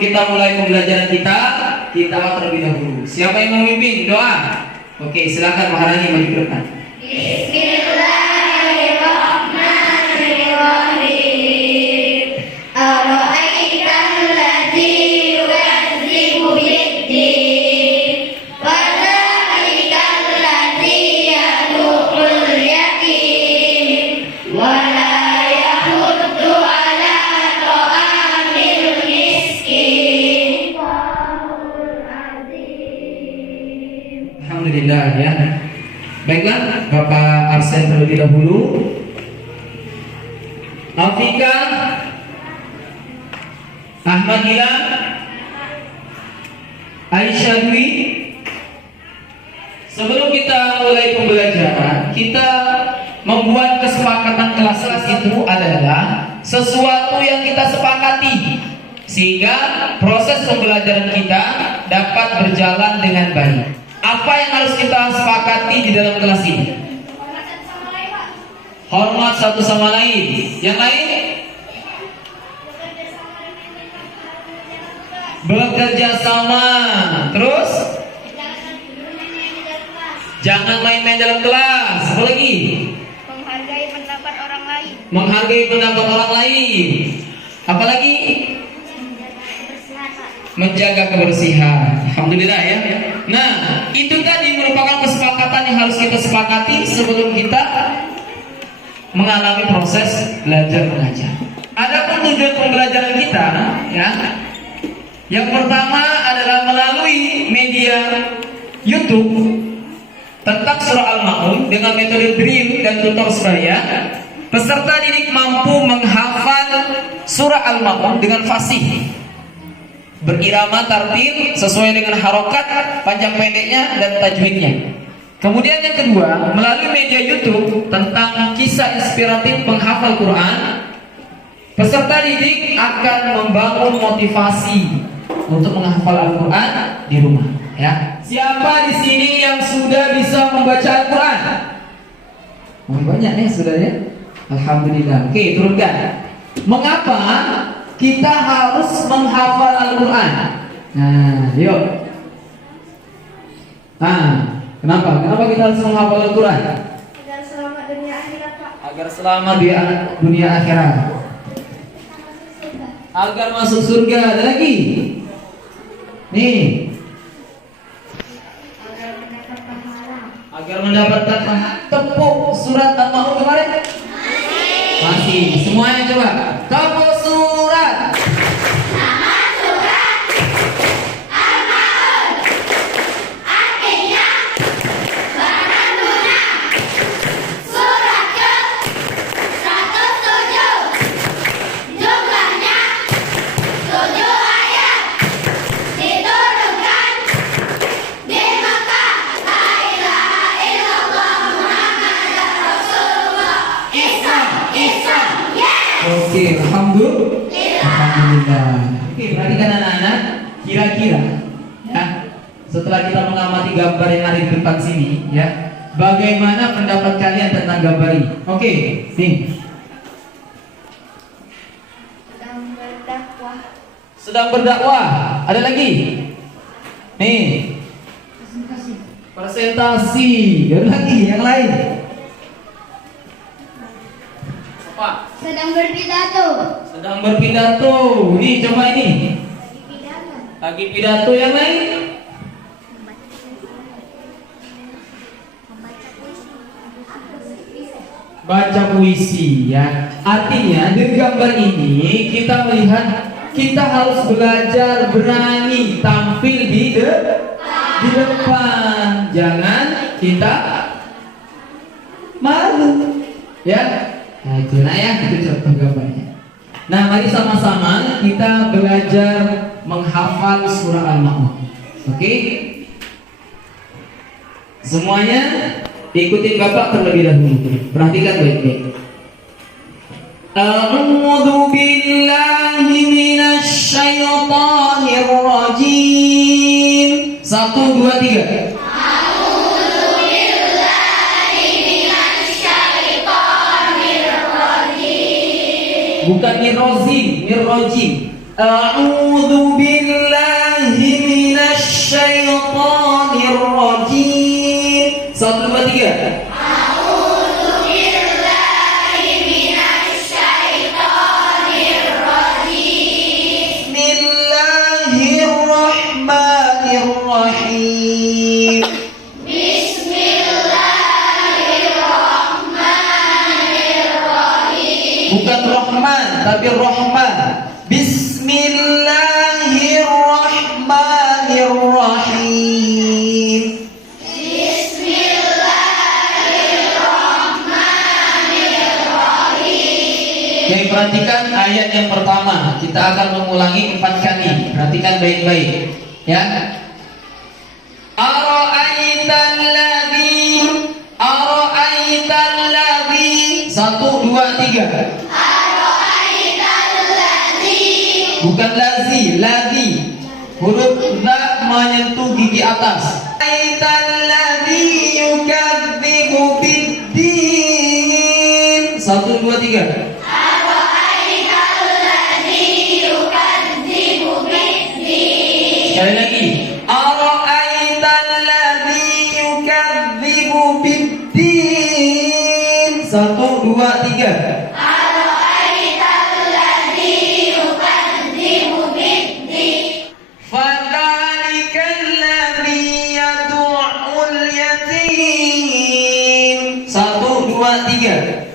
kita mulai pembelajaran kita terlebih dahulu. Siapa yang memimpin doa? Oke, silakan Maharani maju ke depan. Bismillahirrahmanirrahim. Ara'aital ladzi yukadzibu biddin wa dzalikal ladzi yad'ul yatim wa la yahuddu ala ta'amil miskin. Alhamdulillah ya. Baiklah, Bapak absen terlebih dahulu. Afika, Ahmad Ilham, Aisyah Dwi. Sebelum kita mulai pembelajaran, kita membuat kesepakatan kelas itu adalah sesuatu yang kita sepakati sehingga proses pembelajaran kita dapat berjalan dengan baik. Apa yang harus kita sepakati di dalam kelas ini? Hormat satu sama lain. Yang lain? Bekerja sama. Terus? Jangan main-main dalam kelas. Apa lagi? Menghargai pendapat orang lain. Menghargai pendapat orang lain. Apa lagi? Menjaga kebersihan. Alhamdulillah ya. Nah, itu tadi merupakan kesepakatan yang harus kita sepakati sebelum kita mengalami proses belajar mengajar. Adapun tujuan pembelajaran kita, ya, yang pertama adalah melalui media YouTube tentang surah Al-Ma'un dengan metode Dream dan Tutor Suraya. Peserta didik mampu menghafal surah Al-Ma'un dengan fasih, berirama tartil sesuai dengan harokat, panjang pendeknya dan tajwidnya. Kemudian yang kedua, melalui media YouTube tentang kisah inspiratif penghafal Quran, peserta didik akan membangun motivasi untuk menghafal Al-Quran di rumah. Ya, siapa di sini yang sudah bisa membaca Al-Quran? Banyak nih sudah ya. Alhamdulillah. Oke, turunkan. Mengapa kita harus menghafal Al-Quran? Nah, yuk. Kenapa? Kenapa kita harus menghafal Al-Quran? Agar selamat dunia akhirat, Pak. Agar selamat di dunia akhirat. Agar masuk surga. Ada lagi? Nih. Agar mendapatkan pahala. Tepuk surat Al-Ma'un kemarin? Masih. Semuanya coba. Tepuk surat. Oke, alhamdulillah. Oke, perhatikan anak-anak. Kira-kira, ya, setelah kita mengamati gambar yang ada di depan sini, ya, bagaimana pendapat kalian tentang gambar ini? Oke, nih. Sedang berdakwah. Ada lagi? Nih. Presentasi. Ada lagi yang lain? Apa? Sedang berpidato. Sedang berpidato. Nih, coba ini. Lagi pidato. Yang lain? Baca puisi, ya. Artinya dari gambar ini kita melihat kita harus belajar berani tampil di depan. Jangan kita malu, ya. Nah itu, itu contoh gambarnya. Nah, mari sama-sama kita belajar menghafal surah Al-Ma'un. Oke? Semuanya ikutin Bapak terlebih dahulu. Perhatikan baik-baik. A'udzu billahi minasy syaithanir rajim. 1, 2, 3. Bukan mirrojim. A'udzu billahi minasy syaithanir rajim. 1 2 3. Bismillahirrahmanirrahim. Bukan Rahman, tapi Rahman. Bismillahirrahmanirrahim. Oke, perhatikan ayat yang pertama. Kita akan mengulangi 4 kali. Perhatikan baik-baik, ya. Ara'aital ladzi 1 2 3. Bukan ladzi. Huruf za menyentuh gigi atas. Ara'aital ladzi yukadzibu biddin. 1 2 3. Sekali lagi. Ara'aital ladzi yukadzibu biddin. 1 2 3. Fadzalikal ladzi yad'ul yatim. 1 2 3.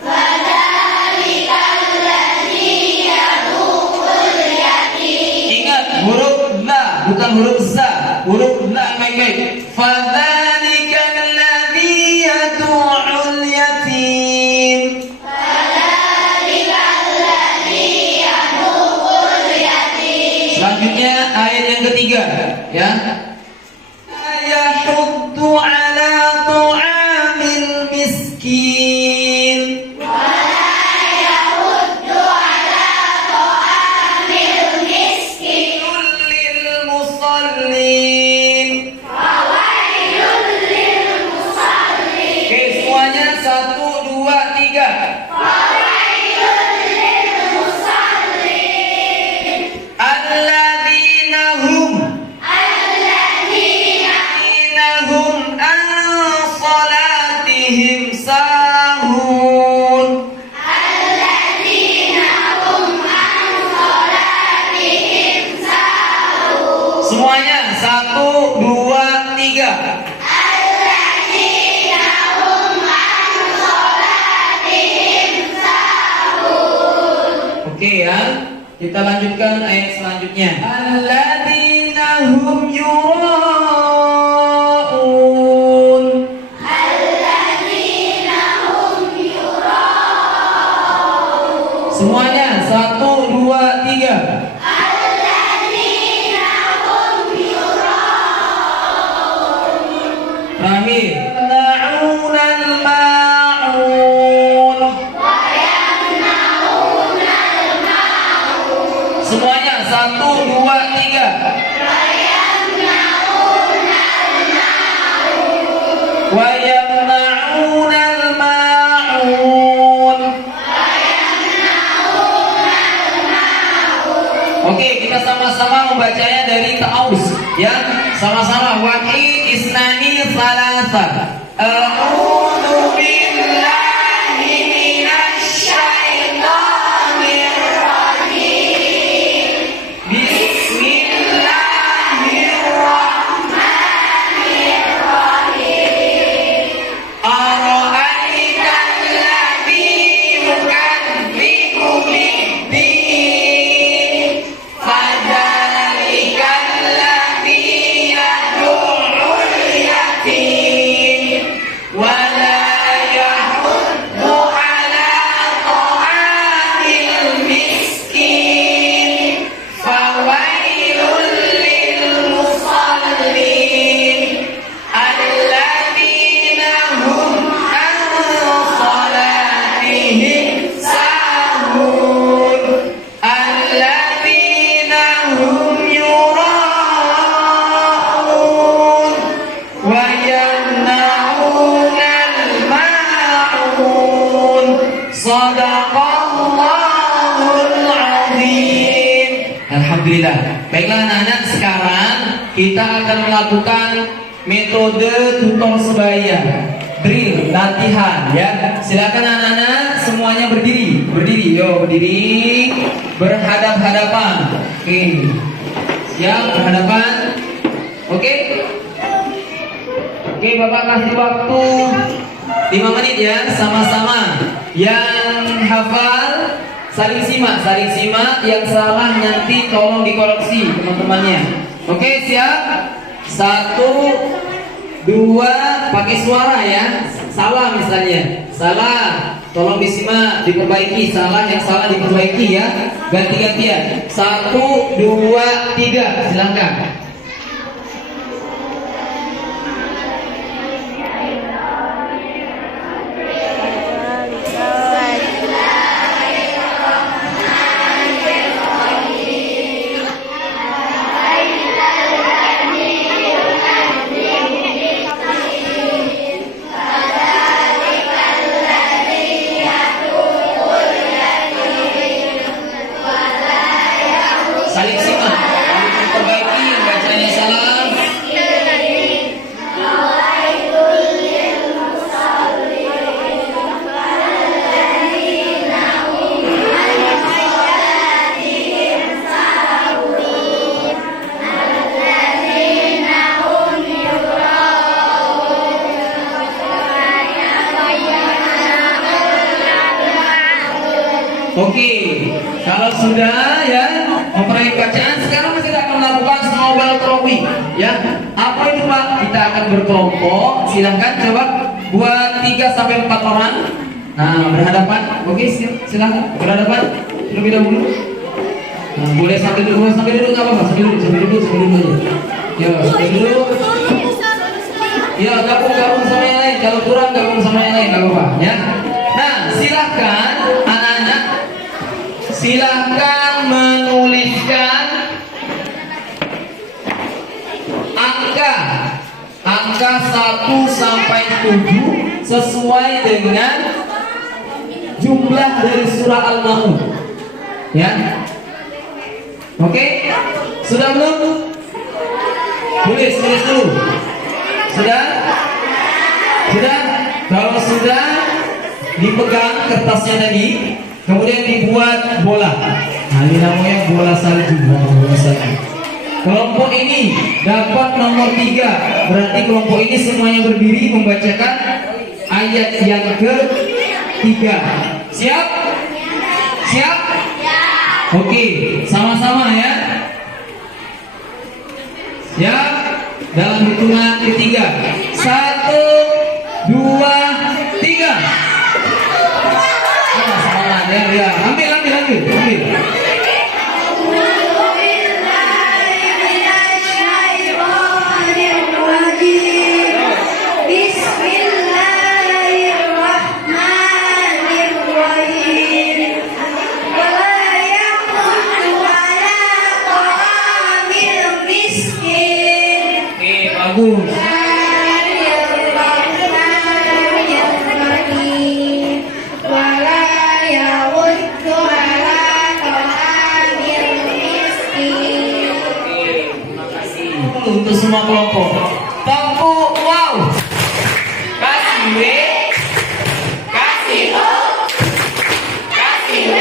Bukan huruf za, huruf za baik-baik. Fadzalikal ladzi yad'ul yatim. Selanjutnya ayat yang ketiga, ya. Yahuddu ala ta'amil miskin. Semuanya 1 2 3. Oke ya, kita lanjutkan ayat selanjutnya. Alladzina hum yura'un. Semuanya 1 2 3. Terakhir. Yamna'unal ma'un. Semuanya 1 2 3. Wa yamna'unal ma'un. Oke, kita sama-sama membacanya dari ta'awuz, ya. Sama-sama. Wahid isnani salasa. A'udzu billahi minasy syaithanir rajim. Bismillahirrahmanirrahim. Ara'aital ladzi yukadzibu biddin. Fadzalikal ladzi yad'ul yatim. Wa Alhamdulillah. Baiklah anak-anak, sekarang kita akan melakukan metode tutor sebaya, drill, latihan ya. Silakan anak-anak semuanya berdiri, berdiri, berhadap-hadapan. Oke, siap berhadapan. Oke, Bapak kasih waktu 5 menit ya, sama-sama. Yang hafal saling simak, yang salah nanti tolong dikoreksi teman-temannya. Oke, siap? 1, 2, pakai suara ya. Salah misalnya, salah, tolong disimak, diperbaiki. Salah, yang salah diperbaiki ya. Ganti-gantian. 1, 2, 3, silahkan. Saling simak, perbaiki yang bacanya salah. Oke, kalau sudah ya memperbaiki bacaan, sekarang kita akan melakukan snowball throwing ya. Apa itu Pak? Kita akan berkelompok. Silahkan coba buat 3 sampai 4 orang. Nah, berhadapan. Oke, silahkan berhadapan terlebih dahulu. Nah, boleh sambil duduk nggak apa-apa. Sambil duduk. Ya, sambil duduk. Ya, gabung sama yang lain. Kalau kurang gabung sama yang lain nggak apa-apa ya. Nah, silahkan anak-anak, silahkan menuliskan angka 1 sampai 7 sesuai dengan jumlah dari surah Al-Maun. Ya. Oke? Sudah belum? Tulis dulu. Sudah? Kalau sudah, dipegang kertasnya tadi, kemudian dibuat bola. Nah, ini namanya bola salju. Kelompok ini dapat nomor 3. Berarti kelompok ini semuanya berdiri membacakan ayat yang ke-3. Siap? Oke, sama-sama ya. Siap? Dalam hitungan ketiga. 1, 2, 3. Ya, ambil. Bagus. Untuk semua kelompok, tepuk wow. Kasih W, kasih O, kasih W.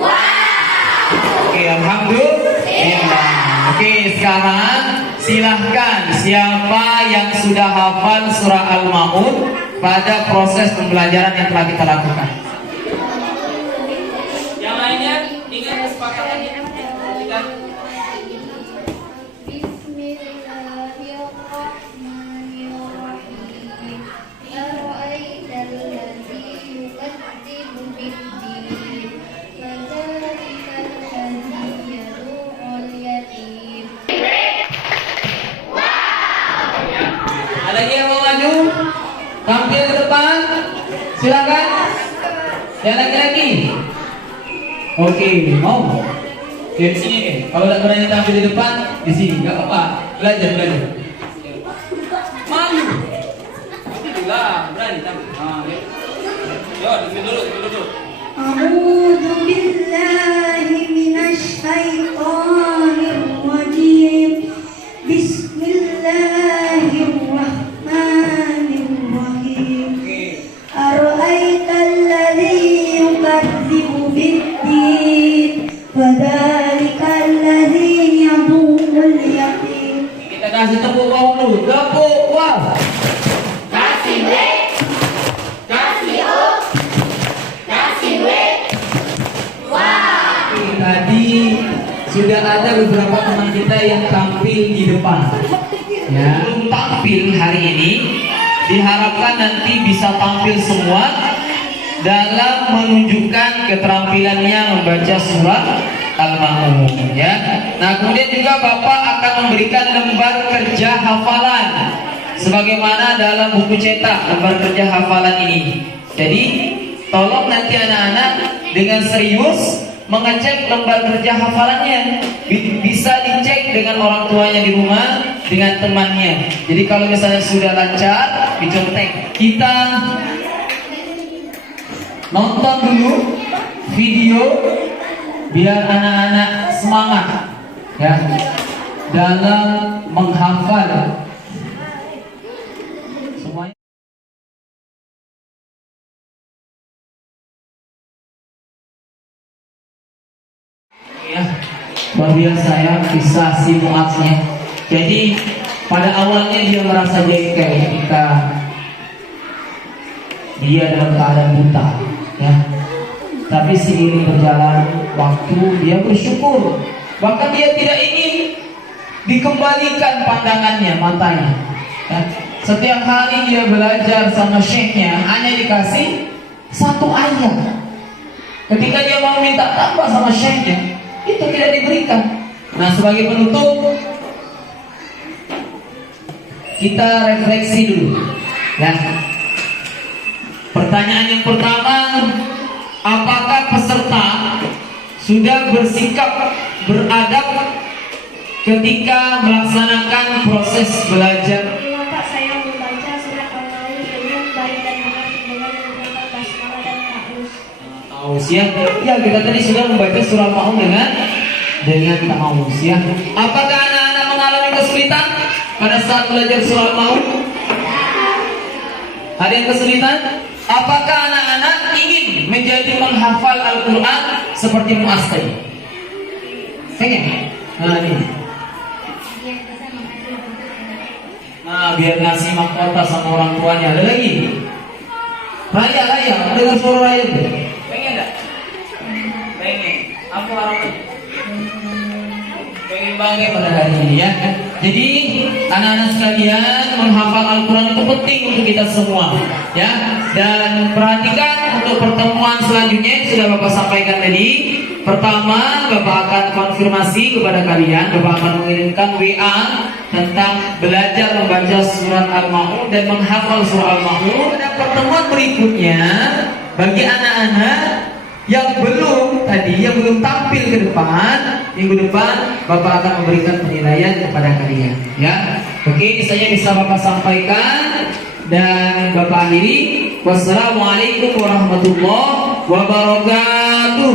Wow. Oke, alhamdulillah. Oke, sekarang silahkan siapa yang sudah hafal surah Al-Maun pada proses pembelajaran yang telah kita lakukan. Yang lainnya ingat kesepakatannya. Lagi yang mau maju, tampil ke depan, silakan. Yang laki-laki, oke, mau. Di sini, kalau tidak berani tampil di depan, di sini, nggak apa-apa. Belajar. Maju. Itulah, berani tampil. Yo, dulu. A'udzu billahi minasy فذلك الذي يدوم اليتيم. Kita kasih tepuk bawah dulu. Tepuk bawah. Kasih W, kasih O, kasih W. Wah. Tadi sudah ada beberapa teman kita yang tampil di depan. Ya, tampil hari ini diharapkan nanti bisa tampil semua dalam menunjukkan keterampilannya membaca surat Al-Ma'un, ya. Nah, kemudian juga Bapak akan memberikan lembar kerja hafalan sebagaimana dalam buku cetak lembar kerja hafalan ini. Jadi, tolong nanti anak-anak dengan serius mengecek lembar kerja hafalannya. Bisa dicek dengan orang tuanya di rumah, dengan temannya. Jadi kalau misalnya sudah lancar, dicontek. Kita nonton dulu video biar anak-anak semangat, ya, dalam menghafal semuanya. Ya, luar biasa ya kisah si Mu'adznya. Jadi pada awalnya dia merasa jengkel ketika dia dalam keadaan buta, ya. Tapi seiring berjalan waktu dia bersyukur. Bahkan dia tidak ingin dikembalikan pandangannya, matanya, ya. Setiap hari dia belajar sama syekhnya hanya dikasih satu ayat. Ketika dia mau minta tambah sama syekhnya, itu tidak diberikan. Nah, sebagai penutup kita refleksi dulu, ya. Pertanyaan yang pertama, apakah peserta sudah bersikap beradab ketika melaksanakan proses belajar? Bapak, saya membaca surat Al-Ma'un dengan baik dan benar dengan menggunakan basmalah dan ta'awuz. Ta'awuz, ya. Ya, kita tadi sudah membaca surah Al-Ma'un dengan ta'awuz, ya. Apakah anak-anak mengalami kesulitan pada saat belajar surah Al-Ma'un? Ada yang kesulitan? Apakah anak-anak ingin menjadi menghafal Al-Quran seperti Mu'adz tadi? Pengen? Nah, ini. Nah, biar ngasih mahkota sama orang tuanya. Ada lagi? Raya, dengar suara Raya tuh. Pengen gak? Pengen. Apa harapannya? Pengen banget pada hari ini, ya. Jadi anak-anak sekalian, menghafal Al-Quran itu penting untuk kita semua, ya. Dan perhatikan untuk pertemuan selanjutnya yang sudah Bapak sampaikan tadi. Pertama, Bapak akan konfirmasi kepada kalian. Bapak akan mengirimkan WA tentang belajar membaca surat Al-Ma'un dan menghafal surat Al-Ma'un. Dan pertemuan berikutnya bagi anak-anak yang belum tampil ke depan, minggu depan Bapak akan memberikan penilaian kepada kalian, ya. Oke, ini saja bisa Bapak sampaikan dan Bapak akhiri. Wassalamualaikum warahmatullahi wabarakatuh.